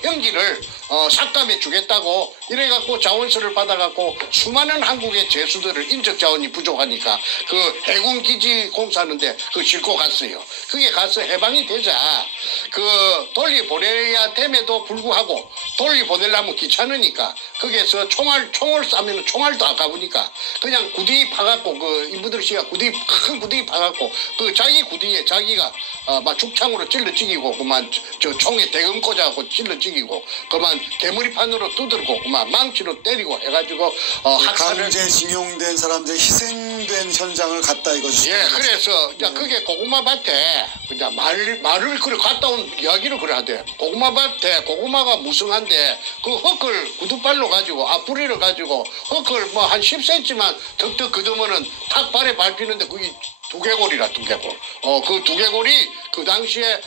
형기를 삭감해 주겠다고 이래갖고 자원서를 받아갖고 수많은 한국의 제수들을 인적 자원이 부족하니까 해군기지 공사하는데 싣고 갔어요. 그게 가서 해방이 되자 돌려보내야 됨에도 불구하고 돌려보내려면 귀찮으니까 거기에서 총을 쏴면 총알도 아까우니까 그냥 구디 파갖고 인부들 씨가 큰 구디 파갖고 자기 구디에 자기가 죽창으로 찔러 죽이고 그만 총에 대금 꽂아갖고 찔러 죽이고 그만 개머리판으로 두들고 그만 망치로 때리고 해가지고 강제징용된 사람들 희생된 현장을 갔다 이거지. 예, 그래서 이제 그게 고구마밭에 이제 말을 갔다 온 이야기를 그래 하대. 고구마밭에 고구마가 무성한데 흙을 구두발로 가지고 앞부리를 가지고 흙을 한 10cm만 덕덕 걷으면은 탁 발에 밟히는데 그게 두개골이라 두개골. 그 두개골이 그 당시에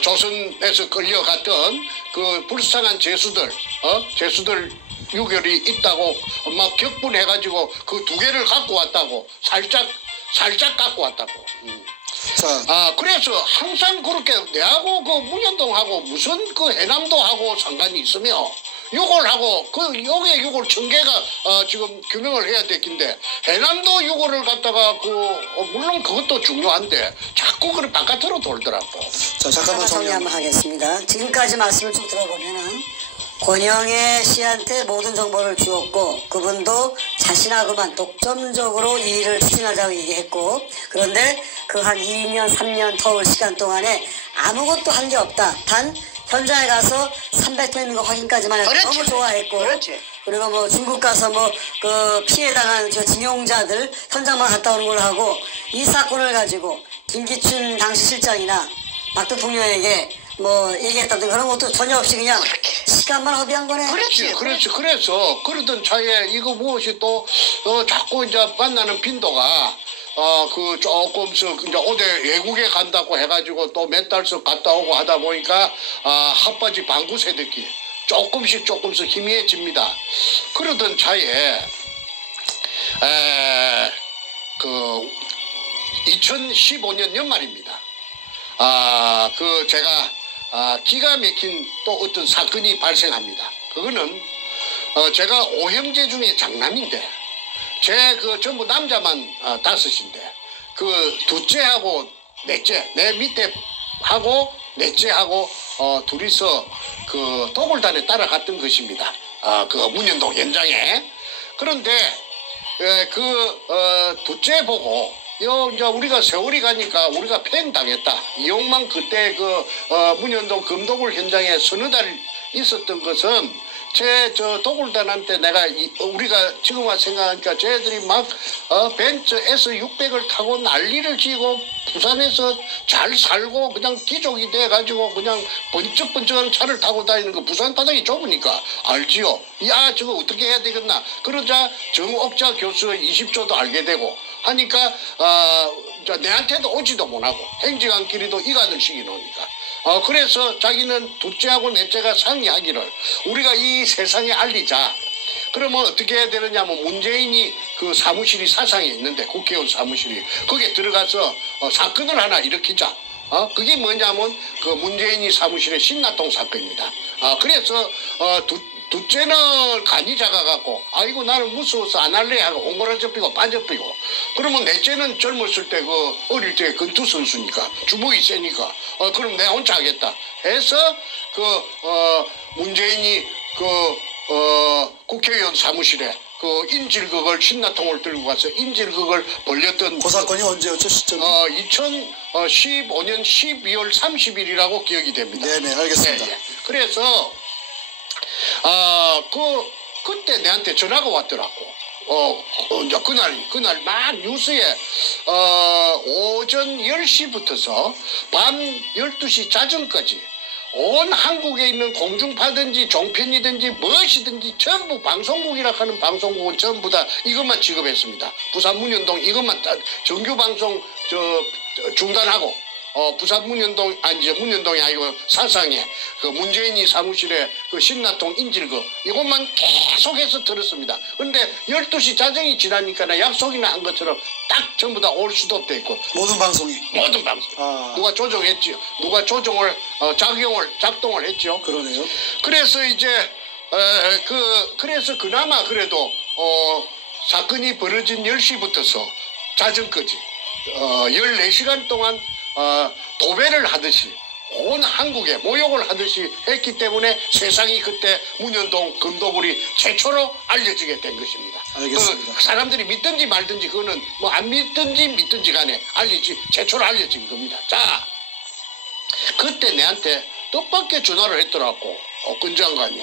조선에서 끌려갔던 불쌍한 제수들 유결이 있다고 격분해가지고 그 두 개를 갖고 왔다고 살짝 갖고 왔다고. 그래서 항상 그렇게 내하고 문현동하고 무슨 해남도하고 상관이 있으며 욕을 하고 여기에 욕을 청계가 지금 규명을 해야 되긴데 해남도 욕을 갖다가 물론 그것도 중요한데 자꾸 바깥으로 돌더라고. 자, 잠깐만 정리 한번 하겠습니다. 지금까지 말씀을 쭉 들어보면은 권영애 씨한테 모든 정보를 주었고 그분도 자신하고만 독점적으로 이 일을 추진하자고 얘기했고 그런데 한 2년 3년 터울 시간 동안에 아무것도 한 게 없다. 단 현장에 가서 300톤 있는 거 확인까지만 해서 너무 좋아했고 그리고 뭐 중국 가서 뭐 그 피해당한 저 징용자들 현장만 갔다 오는 걸 하고 이 사건을 가지고 김기춘 당시 실장이나 박 대통령에게 뭐 얘기했다든 그런 것도 전혀 없이 그냥 시간만 허비한 거네. 그렇지. 그래서 그러던 차에 이거 무엇이 또 자꾸 이제 만나는 빈도가 그 조금씩 이제 어디 외국에 간다고 해가지고 또 몇 달씩 갔다 오고 하다 보니까 핫바지 방구 새듣기 조금씩 희미해집니다. 그러던 차에 그 2015년 연말입니다. 그 제가 기가 막힌 또 어떤 사건이 발생합니다. 그거는 제가 5형제 중에 장남인데 제 그 전부 남자만 5인데 그 둘째하고 넷째 내 밑에 하고 넷째하고 둘이서 그 도굴단에 따라갔던 것입니다. 그 문현동 현장에. 그런데 둘째 보고 이제 우리가 세월이 가니까 우리가 팽당했다. 이용만 그때 그 문현동 금도굴 현장에 서너 달 있었던 것은 저 도굴단한테 우리가 지금 와 생각하니까 쟤들이 막 벤츠 S600을 타고 난리를 지고 부산에서 잘 살고 그냥 귀족이 돼가지고 그냥 번쩍번쩍한 차를 타고 다니는 거 부산 바닥이 좁으니까 알지요. 야 저거 어떻게 해야 되겠나. 그러자 정옥자 교수의 20조도 알게 되고 하니까 내한테도 오지도 못하고 행직안끼리도 이간을 시켜놓으니까 그래서 자기는 둘째하고 넷째가 상의하기를 우리가 이 세상에 알리자. 그러면 어떻게 해야 되느냐면 문재인이 그 사무실이 사상에 있는데 국회의원 사무실이 거기에 들어가서 사건을 하나 일으키자. 그게 뭐냐면 그 문재인이 사무실의 신나통 사건입니다. 그래서 둘째는 간이 작아갖고 아이고 나는 무서워서 안 할래 하고 옹골아접히고 빠져피고 그러면 넷째는 젊었을 때 그 어릴 때 권투 선수니까 주먹이 세니까 그럼 내가 혼자 하겠다 해서 문재인이 국회의원 사무실에 그 인질극을 신나통을 들고 가서 인질극을 벌렸던 그 사건이 언제였죠 시점이? 2015년 12월 30일이라고 기억이 됩니다. 네네 알겠습니다. 네. 그래서 그때 내한테 전화가 왔더라고. 이제 그날 막 뉴스에 오전 10시부터서 밤 12시 자정까지 온 한국에 있는 공중파든지 종편이든지 무엇이든지 전부 방송국이라 하는 방송국은 전부 다 이것만 취급했습니다. 부산 문현동 이것만 정규 방송 중단하고 부산 문현동이 아니고 사상에 그 문재인이 사무실에 그 신나통 인질거 이것만 계속해서 들었습니다. 그런데 12시 자정이 지나니까 약속이나 한 것처럼 딱 전부 다 올 수도 없대 있고 모든 방송 누가 조정했지요. 누가 조정을 작동을 했죠. 그러네요. 그래서 이제 그래서 그나마 그래도 사건이 벌어진 10시부터서 자정까지 14시간 동안 도배를 하듯이 온 한국에 모욕을 하듯이 했기 때문에 세상이 그때 문현동 금도굴이 최초로 알려지게 된 것입니다. 알겠습니다. 그 사람들이 믿든지 말든지 그거는 뭐 안 믿든지 간에 최초로 알려진 겁니다. 자, 그때 내한테 뜻밖의 전화를 했더라고. 권 장관이.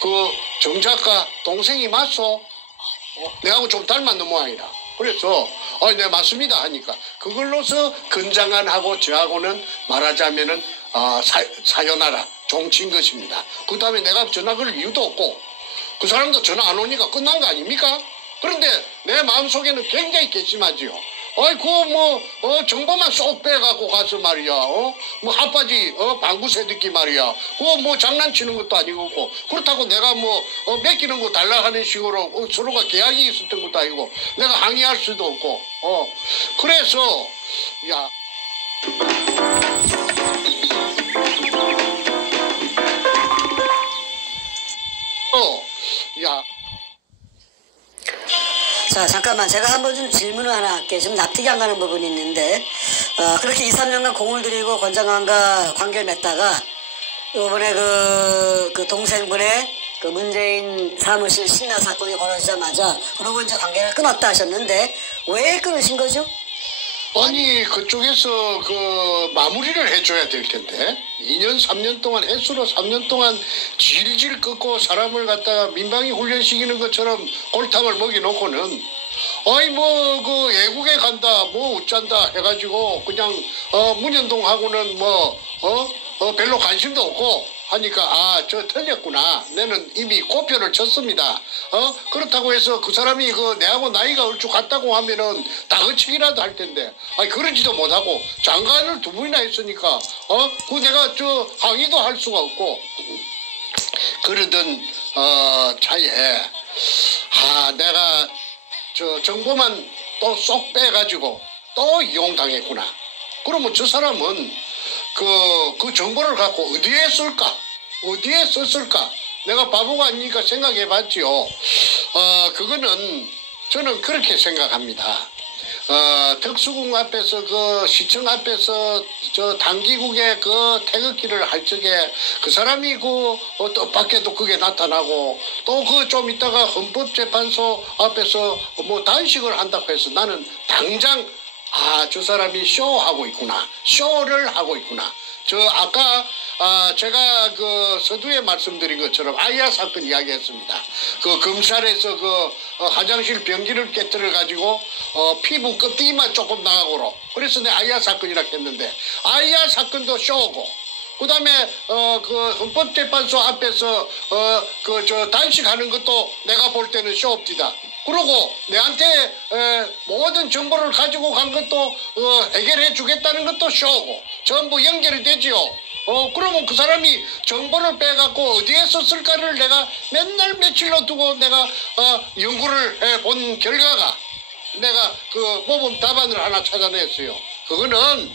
그 정 작가 동생이 맞소? 내하고 좀 닮았는 모양이라. 그래서 네 맞습니다 하니까 그걸로서 건장한하고 저하고는 말하자면은 사연하라 종친 것입니다. 그 다음에 내가 전화 걸 이유도 없고 그 사람도 전화 안 오니까 끝난 거 아닙니까? 그런데 내 마음속에는 굉장히 괘씸하지요. 정보만 쏙 빼갖고 가서 말이야, 핫바지, 방구 새듣기 말이야. 그거 장난치는 것도 아니고, 그렇다고 내가 맡기는 거 달라 하는 식으로 서로가 계약이 있었던 것도 아니고, 내가 항의할 수도 없고, 그래서, 자, 잠깐만. 제가 한번 좀 질문을 하나 할게요. 좀 납득이 안 가는 부분이 있는데, 그렇게 2, 3년간 공을 들이고 권 장관과 관계를 맺다가, 요번에 그 동생분의 그 문재인 사무실 신나 사건이 벌어지자마자, 그러고 이제 관계를 끊었다 하셨는데, 왜 끊으신 거죠? 아니 그쪽에서 그 마무리를 해줘야 될 텐데 2년 3년 동안 횟수로 3년 동안 질질 끄고 사람을 갖다가 민방위 훈련시키는 것처럼 골탕을 먹여놓고는 아이 뭐 그 외국에 간다 뭐 어쩐다 해가지고 그냥 문현동하고는 별로 관심도 없고 하니까 아 저 틀렸구나 내는 이미 꼬표를 쳤습니다. 그렇다고 해서 그 사람이 그 내하고 나이가 얼추 같다고 하면은 다그치기라도 할 텐데 아니 그러지도 못하고 장관을 2분이나 했으니까 그 내가 저 항의도 할 수가 없고 그러던 차에 내가 저 정보만 또 쏙 빼가지고 또 이용당했구나. 그러면 저 사람은 그 정보를 갖고 어디에 쓸까? 어디에 썼을까? 내가 바보가 아니니까 생각해 봤지요. 그거는 저는 그렇게 생각합니다. 특수궁 앞에서 그 시청 앞에서 저 당기국의 그 태극기를 할 적에 그 사람이 그 뜻밖에도 그게 나타나고 또 그 좀 있다가 헌법재판소 앞에서 뭐 단식을 한다고 해서 나는 당장 저 사람이 쇼하고 있구나. 쇼를 하고 있구나. 저 아까 제가 그 서두에 말씀드린 것처럼 아이야 사건 이야기했습니다. 그 검찰에서 그 화장실 변기를 깨뜨려 가지고 피부 껍데기만 조금 나가고로 그래서 내 아이야 사건이라고 했는데 아이야 사건도 쇼고 그다음에 그 헌법재판소 앞에서 그 저 단식하는 것도 내가 볼 때는 쇼업디다. 그러고 내한테 모든 정보를 가지고 간 것도 해결해 주겠다는 것도 쇼고 전부 연결이 되지요. 그러면 그 사람이 정보를 빼갖고 어디에 썼을까를 내가 맨날 며칠로 두고 내가 연구를 해본 결과가 내가 그 모범 답안을 하나 찾아냈어요. 그거는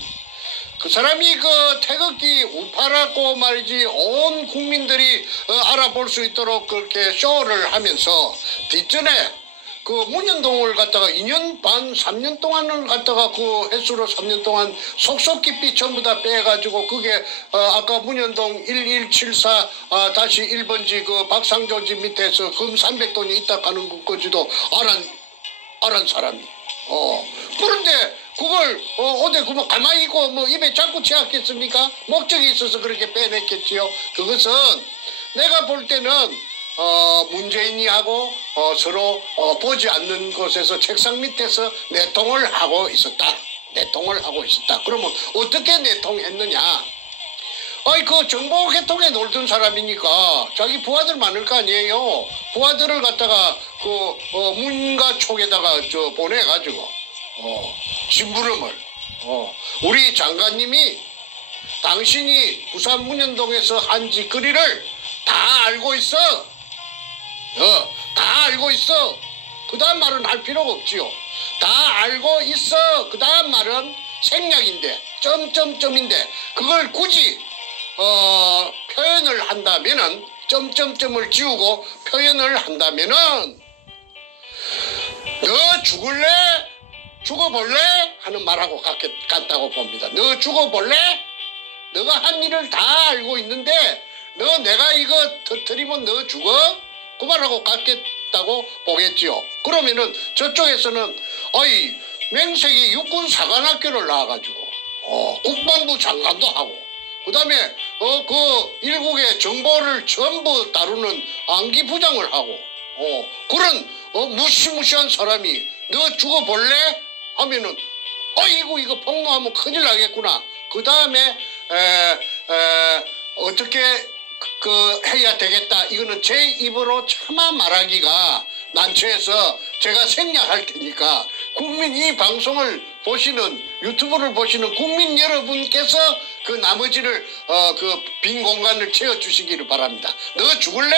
그 사람이 그 태극기 우파라고 말이지 온 국민들이 알아볼 수 있도록 그렇게 쇼를 하면서 뒷전에 그 문현동을 갖다가 2년 반 3년 동안을 갖다가 그 횟수로 3년 동안 속속 깊이 전부 다 빼가지고 그게 아까 문현동 1174 다시 1번지 그 박상조 집 밑에서 금 300돈이 있다 가는 것까지도 알은 사람이. 그런데 그걸 어디 그만 가만히 있고 뭐 입에 자꾸 채웠겠습니까? 목적이 있어서 그렇게 빼냈겠지요. 그것은 내가 볼 때는 문재인이하고 서로 보지 않는 곳에서 책상 밑에서 내통을 하고 있었다. 내통을 하고 있었다. 그러면 어떻게 내통했느냐? 그 정보개통에 놀던 사람이니까 자기 부하들 많을 거 아니에요. 부하들을 갖다가 그 문가 촉에다가 저 보내가지고 심부름을 우리 장관님이 당신이 부산 문현동에서 한 짓거리를 다 알고 있어. 다 알고 있어. 그 다음 말은 할 필요가 없지요. 다 알고 있어. 그 다음 말은 생략인데 점점점인데 그걸 굳이 표현을 한다면은 점점점을 지우고 표현을 한다면은 너 죽을래? 죽어볼래? 하는 말하고 같다고 봅니다. 너 죽어볼래? 너가 한 일을 다 알고 있는데 너 내가 이거 터뜨리면 너 죽어? 그 말하고 같겠다고 보겠지요. 그러면은 저쪽에서는 맹색이 육군사관학교를 나와가지고 국방부 장관도 하고 그 다음에 그 일국의 정보를 전부 다루는 안기부장을 하고 그런 무시무시한 사람이 너 죽어볼래? 하면은 이거 폭로하면 큰일 나겠구나. 그 다음에 어떻게 해야 되겠다. 이거는 제 입으로 차마 말하기가 난처해서 제가 생략할 테니까 국민 이 방송을 보시는 유튜브를 보시는 국민 여러분께서 그 나머지를 그 빈 공간을 채워주시기를 바랍니다. 너 죽을래?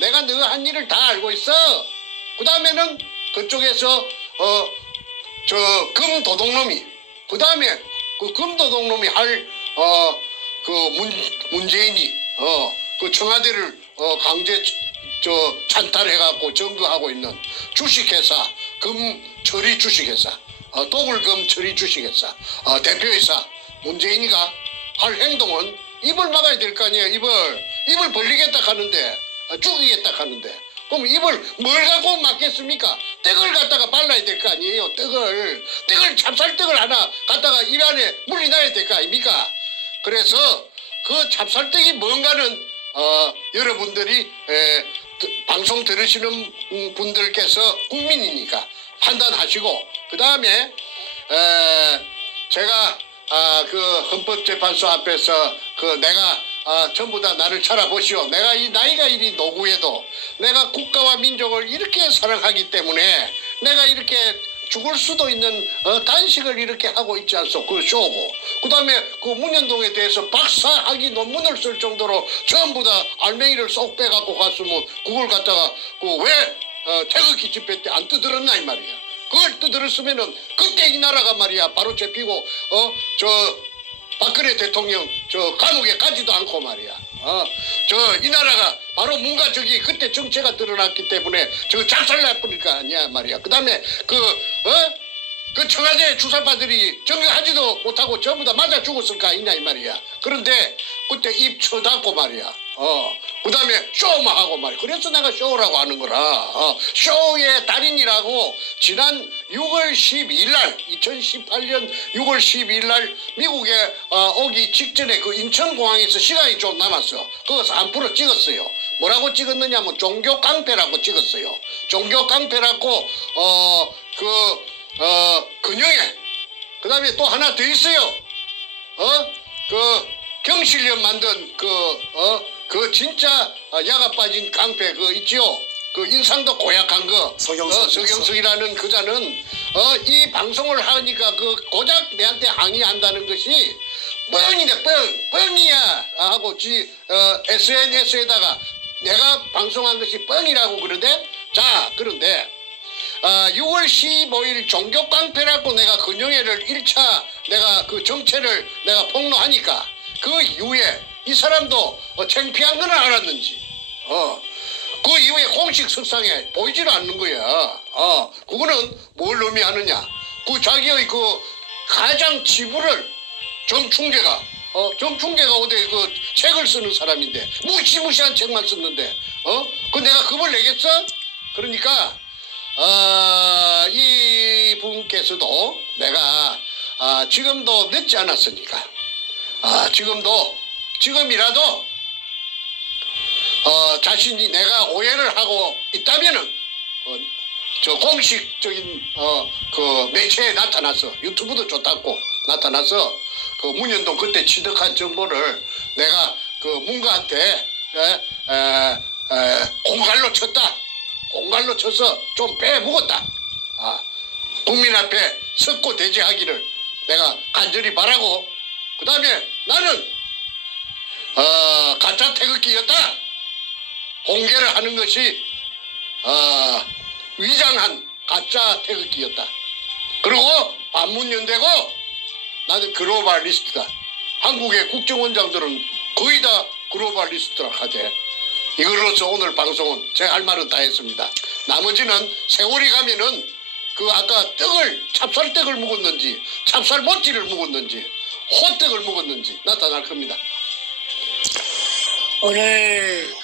내가 너 한 일을 다 알고 있어. 그 다음에는 그쪽에서 저 금도둑놈이 그 다음에 그 금도둑놈이 할 문재인이 그 청와대를 강제 찬탈해갖고 점거하고 있는 주식회사 금처리 주식회사 도굴금 처리 주식회사 대표이사 문재인이가 할 행동은 입을 막아야 될 거 아니에요. 입을 벌리겠다 하는데 죽이겠다 하는데 그럼 입을 뭘 갖고 막겠습니까? 떡을 갖다가 발라야 될 거 아니에요. 떡을 찹쌀떡을 하나 갖다가 입 안에 물이 나야 될 거 아닙니까? 그래서 그 찹쌀떡이 뭔가는 여러분들이 방송 들으시는 분들께서 국민이니까 판단하시고, 그 다음에 제가 그 헌법재판소 앞에서 내가 전부 다 나를 찾아보시오. 내가 이 나이가 이리 노구해도 내가 국가와 민족을 이렇게 사랑하기 때문에 내가 이렇게 죽을 수도 있는 단식을 이렇게 하고 있지 않소. 그 쇼고, 그 다음에 그 문현동에 대해서 박사학위 논문을 쓸 정도로 전부 다 알맹이를 쏙 빼갖고 갔으면 그걸 갖다가 왜 태극기 집회 때 안 뜯어졌나 이 말이야. 그걸 뜯어졌으면은 그때 이 나라가 말이야 바로 잡히고 박근혜 대통령 감옥에 가지도 않고 말이야. 이 나라가 바로 뭔가 그때 정체가 드러났기 때문에 작살날 뿐일까 아니야 말이야. 그 다음에 그 청와대 주사파들이 정리하지도 못하고 전부 다 맞아 죽었을 거 아니냐 이 말이야. 그런데 그때 입 쳐닫고 말이야. 그 다음에 쇼만 하고 말이야. 그래서 내가 쇼라고 하는 거라. 쇼의 달인이라고 지난 6월 12일 날 2018년 6월 12일 날 미국에 오기 직전에 그 인천공항에서 시간이 좀 남았어. 거기서 한 프로 찍었어요. 뭐라고 찍었느냐면 종교 깡패라고 찍었어요. 종교 깡패라고 근영애. 그 다음에 또 하나 더 있어요. 경실련 만든 그 진짜 야가 빠진 깡패 있지요. 그 인상도 고약한 서경석이라는 그자는 이 방송을 하니까 고작 내한테 항의한다는 것이 뻥이네 뻥이야 하고 SNS에다가 내가 방송한 것이 뻥이라고 그러는데, 그런데 6월 15일 종교 깡패라고 내가 근영애를 1차 내가 그 정체를 내가 폭로하니까 그 이후에 이 사람도 창피한 건 알았는지 그 이후에 공식 석상에 보이질 않는 거야. 그거는 뭘 의미하느냐. 자기의 가장 치부를 정충재가 어디 책을 쓰는 사람인데 무시무시한 책만 썼는데 내가 겁을 내겠어? 그러니까 이 분께서도 내가 지금도 늦지 않았으니까 지금이라도 자신이 내가 오해를 하고 있다면은 공식적인 매체에 나타나서 유튜브도 좋다고 나타나서 문현동 그때 취득한 정보를 내가 문가한테 공갈로 쳐서 좀 빼먹었다. 국민 앞에 석고 대제하기를 내가 간절히 바라고, 그 다음에 나는 가짜 태극기였다. 공개를 하는 것이 위장한 가짜 태극기였다. 그리고 반문연대고 나는 글로벌리스트다. 한국의 국정원장들은 거의 다 글로벌리스트라 하대. 이걸로서 오늘 방송은 제 할 말은 다 했습니다. 나머지는 세월이 가면은 아까 찹쌀떡을 묵었는지 찹쌀모찌를 묵었는지 호떡을 묵었는지 나타날 겁니다. 오늘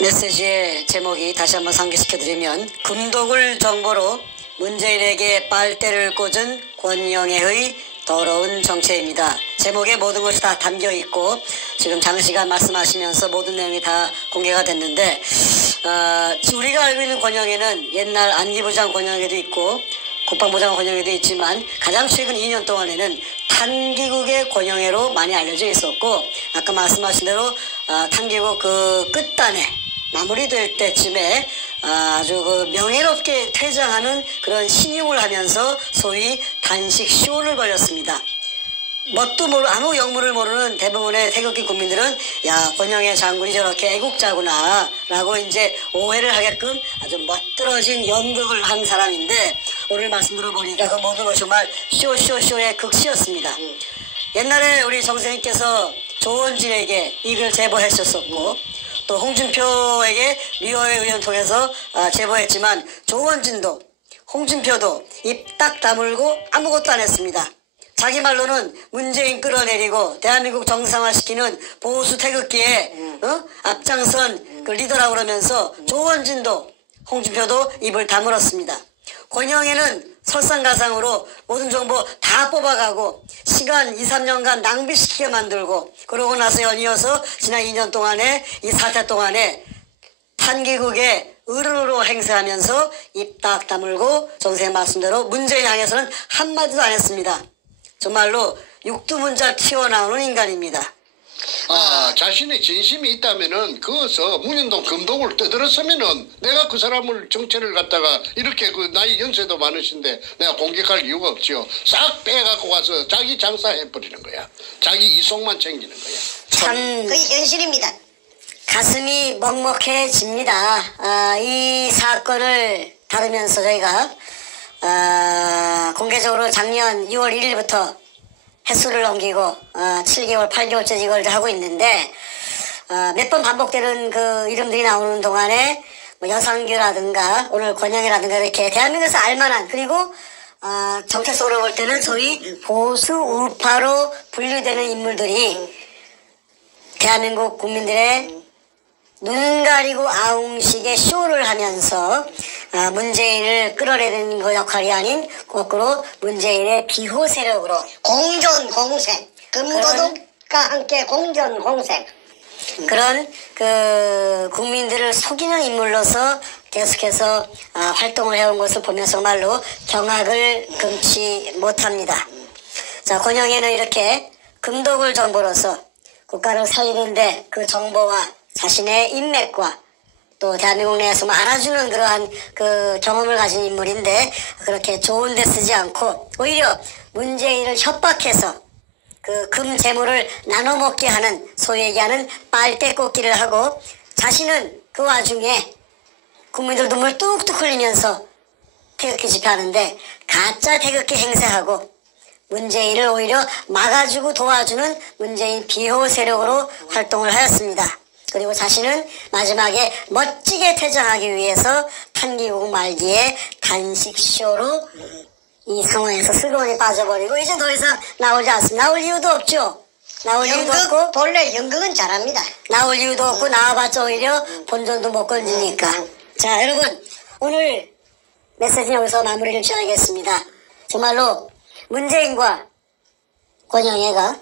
메시지의 제목이 다시 한번 상기시켜드리면, 금독을 정보로 문재인에게 빨대를 꽂은 권영애의 더러운 정체입니다. 제목에 모든 것이 다 담겨있고 지금 장시간 말씀하시면서 모든 내용이 다 공개가 됐는데, 우리가 알고 있는 권영애는 옛날 안기부장 권영애도 있고 국방부장 권영애도 있지만 가장 최근 2년 동안에는 탄기국의 권영애로 많이 알려져 있었고, 아까 말씀하신 대로 탄기국 끝단에 마무리될 때쯤에 아주 명예롭게 퇴장하는 그런 신용을 하면서 소위 단식 쇼를 벌였습니다. 뭣도 모르고 아무 영문을 모르는 대부분의 태극기 국민들은 권영애 장군이 저렇게 애국자구나 라고 이제 오해를 하게끔 아주 멋들어진 연극을 한 사람인데, 오늘 말씀 들어보니까 그 모든 것이 정말 쇼의 극치였습니다. 옛날에 우리 정 선생님께서 조원진에게 이걸 제보했었고, 또 홍준표에게 리오의 의원 통해서 제보했지만 조원진도 홍준표도 입 딱 다물고 아무것도 안 했습니다. 자기 말로는 문재인 끌어내리고 대한민국 정상화시키는 보수 태극기에 앞장선 그 리더라고 그러면서 조원진도 홍준표도 입을 다물었습니다. 권영애는 설상가상으로 모든 정보 다 뽑아가고 시간 2, 3년간 낭비시키게 만들고 그러고 나서 연이어서 지난 2년 동안에 이 사태 동안에 탄기국의 어른으로 행세하면서 입 딱 다물고 정세의 말씀대로 문재인 향해서는 한마디도 안 했습니다. 정말로 육두문자 튀어나오는 인간입니다. 자신의 진심이 있다면은 그어서 문현동 금독을 떠들었으면은 내가 그 사람을 정체를 갖다가 이렇게 그 나이 연세도 많으신데 내가 공격할 이유가 없지요. 싹 빼갖고 가서 자기 장사해버리는 거야. 자기 이속만 챙기는 거야. 참 그게 현실입니다. 가슴이 먹먹해집니다. 이 사건을 다루면서 저희가 공개적으로 작년 6월 1일부터 횟수를 넘기고 7개월, 8개월째 이걸 하고 있는데 몇 번 반복되는 그 이름들이 나오는 동안에 뭐 여상규라든가 오늘 권영애라든가 이렇게 대한민국에서 알만한 그리고 정체성으로 볼 때는 소위 보수 우파로 분류되는 인물들이 대한민국 국민들의 눈 가리고 아웅식의 쇼를 하면서 문재인을 끌어내는 그 역할이 아닌 거꾸로 문재인의 비호 세력으로 공존공생. 금도둑과 함께 공존공생. 그런 그 국민들을 속이는 인물로서 계속해서 활동을 해온 것을 보면서 정말로 경악을 금치 못합니다. 자, 권영애는 이렇게 금독을 정보로서 국가를 살리는데 그 정보와 자신의 인맥과 또 대한민국 내에서 알아주는 그러한 그 경험을 가진 인물인데 그렇게 좋은 데 쓰지 않고 오히려 문재인을 협박해서 그 금 재물을 나눠 먹게 하는 소위 얘기하는 빨대 꽂기를 하고 자신은 그 와중에 국민들 눈물 뚝뚝 흘리면서 태극기 집회하는데 가짜 태극기 행세하고 문재인을 오히려 막아주고 도와주는 문재인 비호 세력으로 활동을 하였습니다. 그리고 자신은 마지막에 멋지게 퇴장하기 위해서 탄기국 말기에 단식쇼로 이 상황에서 슬그머니 빠져버리고 이제 더 이상 나오지 않습니다. 나올 이유도 없죠. 나올 이유도 없고 본래 연극은 잘합니다. 나올 이유도 없고 나와봤자 오히려 본전도 못 건지니까. 자, 여러분 오늘 메시지는 여기서 마무리를 지어야겠습니다. 정말로 문재인과 권영애가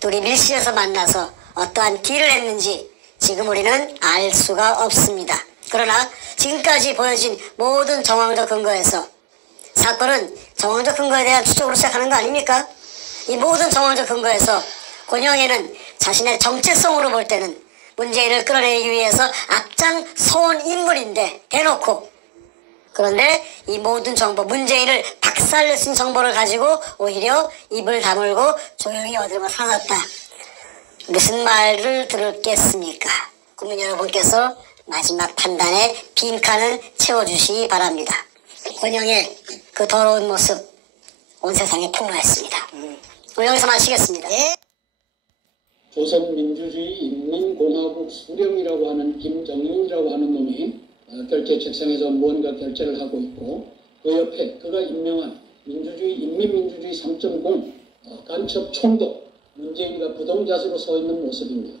둘이 밀실에서 만나서 어떠한 딜을 했는지 지금 우리는 알 수가 없습니다. 그러나 지금까지 보여진 모든 정황적 근거에서 사건은 정황적 근거에 대한 추적으로 시작하는 거 아닙니까? 이 모든 정황적 근거에서 권영애는 자신의 정체성으로 볼 때는 문재인을 끌어내기 위해서 앞장서온 인물인데 대놓고 그런데 이 모든 정보 문재인을 박살내신 정보를 가지고 오히려 입을 다물고 조용히 어디로 사놨다. 무슨 말을 들었겠습니까? 국민 여러분께서 마지막 판단에 빈칸을 채워주시기 바랍니다. 권영의 그 더러운 모습 온 세상에 폭로했습니다. 오늘 여기서 마치겠습니다. 조선민주주의인민공화국 수령이라고 하는 김정일이라고 하는 놈이 결제 책상에서 무언가 결제를 하고 있고 그 옆에 그가 임명한 인민민주주의 3.0 간첩 총독 문재인이가 부동자세로 서 있는 모습입니다.